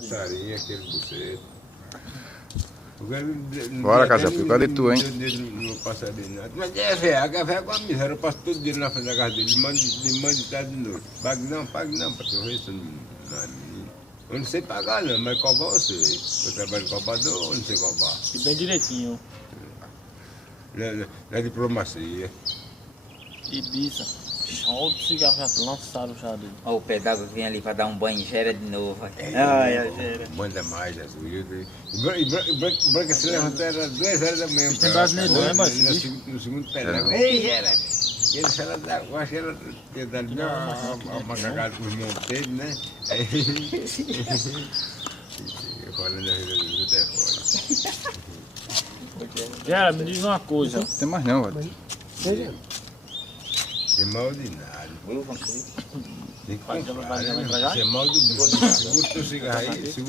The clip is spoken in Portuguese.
Passarinho, aquele buceto. Bora, Cajapi, cadê tu, hein? No passarinho. Mas é velho, a velha com a miséria. Eu passo todo dia na frente da casa dele. De manhã de tarde de noite. Pague não, para ter o resto. Eu não sei pagar não, mas cobrar eu sei. Eu trabalho de cobrador, eu não sei cobrar. E bem direitinho. Na diplomacia. Ibiza. Olha o cigarro já lançaram já dele. Olha o pé d'água que vem ali para dar um banho, gera de novo. Manda mais, Jesus. E Branca se levantou, era 2 horas da manhã. Tem brasileiro, né, mas No segundo pé d'água. Ei, Gera! Ele se ela dá, eu acho que ela tinha dado uma cagada com os monteiros, né? Aí. Eu falando da vida do Zé fora. Gera, me diz uma coisa. Não tem mais não, velho. É mal de nada. Tem que comprar, né? Você é mal do segura o teu cigarro aí, segura.